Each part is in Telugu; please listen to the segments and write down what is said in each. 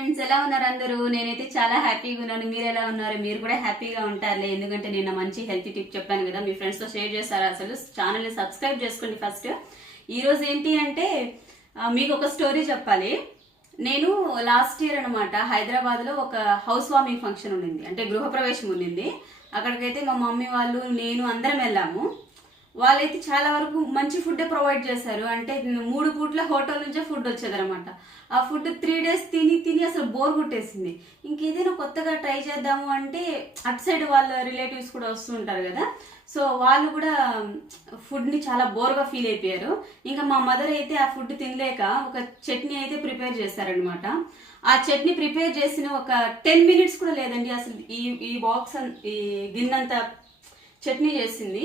ఫ్రెండ్స్ ఎలా ఉన్నారు అందరూ? నేనైతే చాలా హ్యాపీగా ఉన్నాను. మీరు ఎలా ఉన్నారు? మీరు కూడా హ్యాపీగా ఉంటారులే. ఎందుకంటే నేను మంచి హెల్త్ టిప్ చెప్పాను కదా మీ ఫ్రెండ్స్తో షేర్ చేస్తారు అసలు. ఛానల్ని సబ్స్క్రైబ్ చేసుకోండి ఫస్ట్. ఈరోజు ఏంటి అంటే మీకు ఒక స్టోరీ చెప్పాలి. నేను లాస్ట్ ఇయర్ అనమాట హైదరాబాద్లో ఒక హౌస్ వార్మింగ్ ఫంక్షన్ ఉండింది. అంటే గృహప్రవేశం ఉండింది. అక్కడికైతే మా మమ్మీ వాళ్ళు నేను అందరం వెళ్ళాము. వాళ్ళైతే చాలా వరకు మంచి ఫుడ్ ప్రొవైడ్ చేశారు. అంటే మూడు పూట్ల హోటల్ నుంచే ఫుడ్ వచ్చేదనమాట ఆ ఫుడ్ త్రీ డేస్ తిని తిని అసలు బోర్ కొట్టేసింది. ఇంకేదైనా కొత్తగా ట్రై చేద్దాము అంటే అటు సైడ్ వాళ్ళ రిలేటివ్స్ కూడా వస్తుంటారు కదా. సో వాళ్ళు కూడా ఫుడ్ని చాలా బోర్గా ఫీల్ అయిపోయారు. ఇంకా మా మదర్ అయితే ఆ ఫుడ్ తినలేక ఒక చట్నీ అయితే ప్రిపేర్ చేశారనమాట ఆ చట్నీ ప్రిపేర్ చేసిన ఒక టెన్ మినిట్స్ కూడా లేదండి. అసలు ఈ ఈ బాక్స్ ఈ గిన్నంత చట్నీ చేసింది.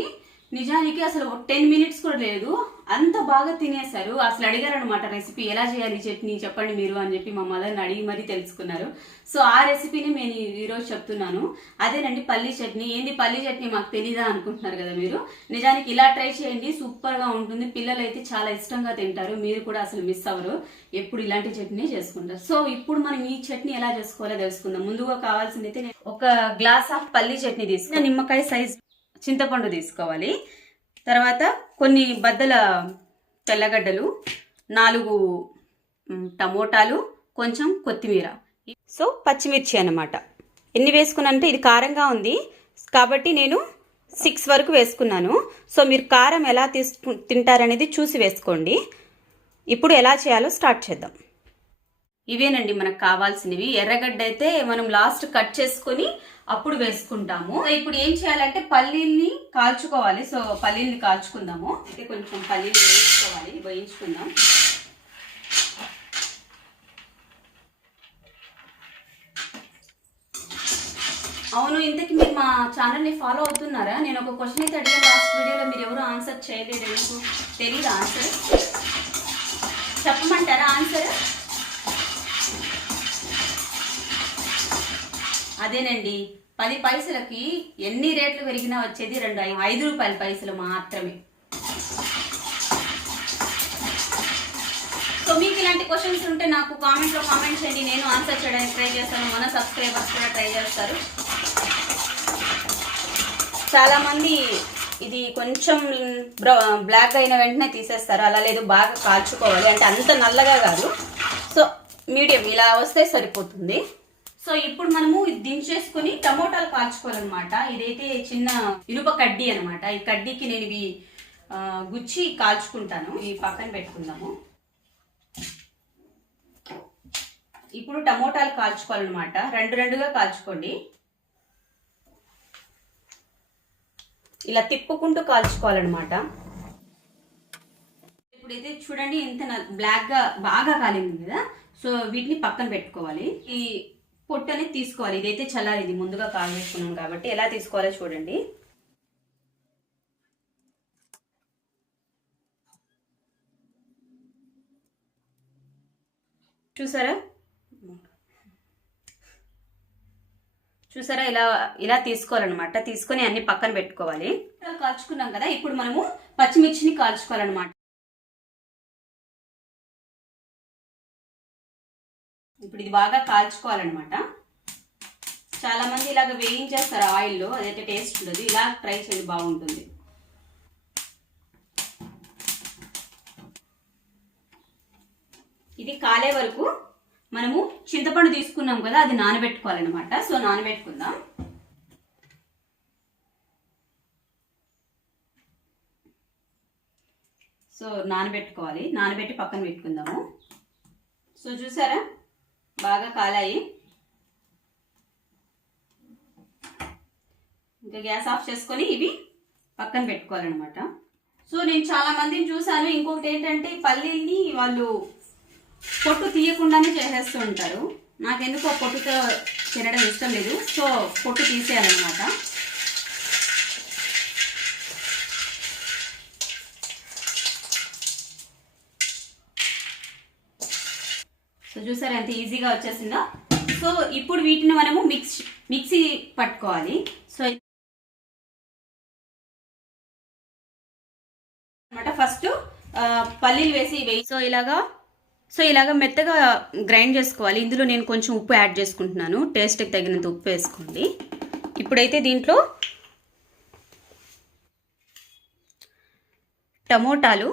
నిజానికి అసలు టెన్ మినిట్స్ కూడా లేదు. అంత బాగా తినేశారు. అసలు అడిగారు అనమాట రెసిపీ ఎలా చేయాలి చట్నీ? చెప్పండి మీరు అని చెప్పి మా మదర్ని అడిగి మరీ తెలుసుకున్నారు. సో ఆ రెసిపీని నేను ఈ- ఈరోజు చెప్తున్నాను. అదేనండి పల్లి చట్నీ. ఏంది పల్లి చట్నీ మాకు తెలీదా అనుకుంటున్నారు కదా మీరు? నిజానికి ఇలా ట్రై చేయండి. సూపర్గా ఉంటుంది. పిల్లలు అయితే చాలా ఇష్టంగా తింటారు. మీరు కూడా అసలు మిస్ అవ్వరు. ఎప్పుడు ఇలాంటి చట్నీ చేసుకుంటారు. సో ఇప్పుడు మనం ఈ చట్నీ ఎలా చేసుకోవాలో తెలుసుకుందాం. ముందుగా కావాల్సింది అయితే ఒక గ్లాస్ ఆఫ్ పల్లి చట్నీ తీసుకుని నిమ్మకాయ సైజ్ చింతపండు తీసుకోవాలి. తర్వాత కొన్ని బద్దల తెల్లగడ్డలు నాలుగు టమోటాలు కొంచెం కొత్తిమీర. సో పచ్చిమిర్చి అన్నమాట. ఎన్ని వేసుకున్నానంటే ఇది కారంగా ఉంది. కాబట్టి నేను సిక్స్ వరకు వేసుకున్నాను. సో మీరు కారం ఎలా తీసుకు తింటారనేది చూసి వేసుకోండి. ఇప్పుడు ఎలా చేయాలో స్టార్ట్ చేద్దాం. ఇవేనండి మనకు కావాల్సినవి. ఎర్రగడ్డ అయితే మనం లాస్ట్ కట్ చేసుకొని అప్పుడు వేసుకుంటాము. ఇప్పుడు ఏం చేయాలంటే పల్లీల్ని కాల్చుకోవాలి. సో పల్లీల్ని కాల్చుకుందాము. అయితే కొంచెం పల్లీలు వేయించుకోవాలి. వేయించుకుందాం. అవును ఇంతకి మీరు మా ఛానల్ని ఫాలో అవుతున్నారా? నేను ఒక క్వశ్చన్ అయితే అడిగాను. లాస్ట్ వీడియోలో మీరు ఎవరు ఆన్సర్ చేయలేదు? ఎందుకు? తెలియదు ఆన్సర్? చెప్పమంటారా ఆన్సర్? అదేనండి. పది పైసలకి ఎన్ని రేట్లు పెరిగినా వచ్చేది రెండు ఐదు రూపాయల పైసలు మాత్రమే. సో మీకు ఇలాంటి క్వశ్చన్స్ ఉంటే నాకు కామెంట్లో కామెంట్ చేయండి. నేను ఆన్సర్ చేయడానికి ట్రై చేస్తాను. మన సబ్స్క్రైబర్స్ కూడా ట్రై చేస్తారు. చాలామంది ఇది కొంచెం బ్లాక్ అయిన వెంటనే తీసేస్తారు. అలా లేదు బాగా కాల్చుకోవాలి. అంటే అంత నల్లగా కాదు. సో మీడియం ఇలా వస్తే సరిపోతుంది. సో ఇప్పుడు మనము ఇది దించేసుకొని టమోటాలు కాల్చుకోవాలన్నమాట. ఇదైతే చిన్న ఇనుప కడ్డీ అనమాట ఈ కడ్డీకి నేను ఇవి గుచ్చి కాల్చుకుంటాను. ఈ పక్కన పెట్టుకుందాము. ఇప్పుడు టమోటాలు కాల్చుకోవాలన్నమాట. రెండు రెండుగా కాల్చుకోండి. ఇలా తిప్పుకుంటూ కాల్చుకోవాలన్నమాట. ఇప్పుడైతే చూడండి ఇంత బ్లాక్గా బాగా కాలింది కదా. సో వీటిని పక్కన పెట్టుకోవాలి. ఈ పొట్టు అనేది తీసుకోవాలి. ఇదైతే చల్లారిది ముందుగా కాల్ చేసుకున్నాం కాబట్టి ఎలా తీసుకోవాలో చూడండి. చూసారా? చూసారా? ఇలా ఇలా తీసుకోవాలన్నమాట. తీసుకొని అన్ని పక్కన పెట్టుకోవాలి. కాల్చుకున్నాం కదా. ఇప్పుడు మనము పచ్చిమిర్చిని కాల్చుకోవాలన్నమాట. ఇప్పుడు ఇది బాగా కాల్చుకోవాలన్నమాట. చాలా మంది ఇలాగ వేయించేస్తారు ఆయిల్లో అదైతే టేస్ట్ ఉండదు. ఇలా ట్రై చేయండి బాగుంటుంది. ఇది కాలే వరకు మనము చింతపండు తీసుకున్నాం కదా అది నానబెట్టుకోవాలన్నమాట. సో నానబెట్టుకుందాం. సో నానబెట్టుకోవాలి. నానబెట్టి పక్కన పెట్టుకుందాము. సో చూసారా? బాగా కాలాయి. ఇంకా గ్యాస్ ఆఫ్ చేసుకొని ఇవి పక్కన పెట్టుకోవాలన్నమాట. సో నేను చాలా మందిని చూశాను. ఇంకొకటి ఏంటంటే పల్లీల్ని వాళ్ళు పొట్టు తీయకుండానే చేసేస్తూ ఉంటారు. నాకెందుకు ఆ పొట్టుతో తినడం ఇష్టం లేదు. సో పొట్టు తీసేయాలన్నమాట. చూసారా ఎంత ఈజీగా వచ్చేసిందో? సో ఇప్పుడు వీటిని మనము మిక్స్ మిక్సీ పట్టుకోవాలి. సో అనమాట ఫస్ట్ పల్లీలు వేసి వేయి. సో ఇలాగా సో ఇలాగా మెత్తగా గ్రైండ్ చేసుకోవాలి. ఇందులో నేను కొంచెం ఉప్పు యాడ్ చేసుకుంటున్నాను. టేస్ట్కి తగినంత ఉప్పు వేసుకోండి. ఇప్పుడైతే దీంట్లో టమోటాలు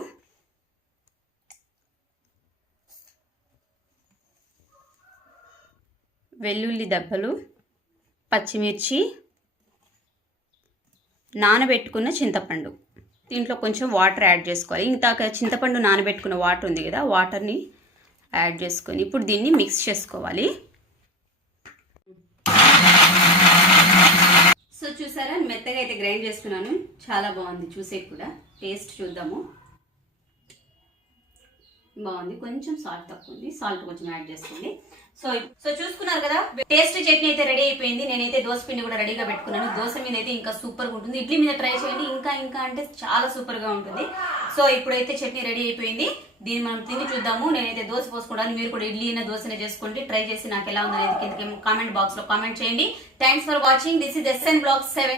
వెల్లుల్లి దెబ్బలు పచ్చిమిర్చి నానబెట్టుకున్న చింతపండు. దీంట్లో కొంచెం వాటర్ యాడ్ చేసుకోవాలి. ఇంకా చింతపండు నానబెట్టుకున్న వాటర్ ఉంది కదా వాటర్ని యాడ్ చేసుకొని ఇప్పుడు దీన్ని మిక్స్ చేసుకోవాలి. సో చూసారా మెత్తగా అయితే గ్రైండ్ చేసుకున్నాను. చాలా బాగుంది చూసే కూడా. టేస్ట్ చూద్దాము. బాగుంది. కొంచెం సాల్ట్ తక్కువ ఉంది సాల్ట్ కొంచెం యాడ్ చేసుకోండి సో సో చూసుకున్నారు కదా టేస్ట్ చట్నీ అయితే రెడీ అయిపోయింది. నేనైతే దోశ పిండి కూడా రెడీగా పెట్టుకున్నాను. దోశ మీద అయితే ఇంకా సూపర్గా ఉంటుంది. ఇడ్లీ మీద ట్రై చేయండి. ఇంకా ఇంకా అంటే చాలా సూపర్గా ఉంటుంది. సో ఇప్పుడైతే చట్నీ రెడీ అయిపోయింది. దీన్ని మనం తిని చూద్దాము. నేనైతే దోశ పోసుకోవడానికి మీరు కూడా ఇడ్లీ అయినా దోశనే చేసుకోండి ట్రై చేసి నాకు ఎలా ఉందనేది కిందకి కామెంట్ బాక్స్లో కామెంట్ చేయండి. Thanks for watching this is SN blog seven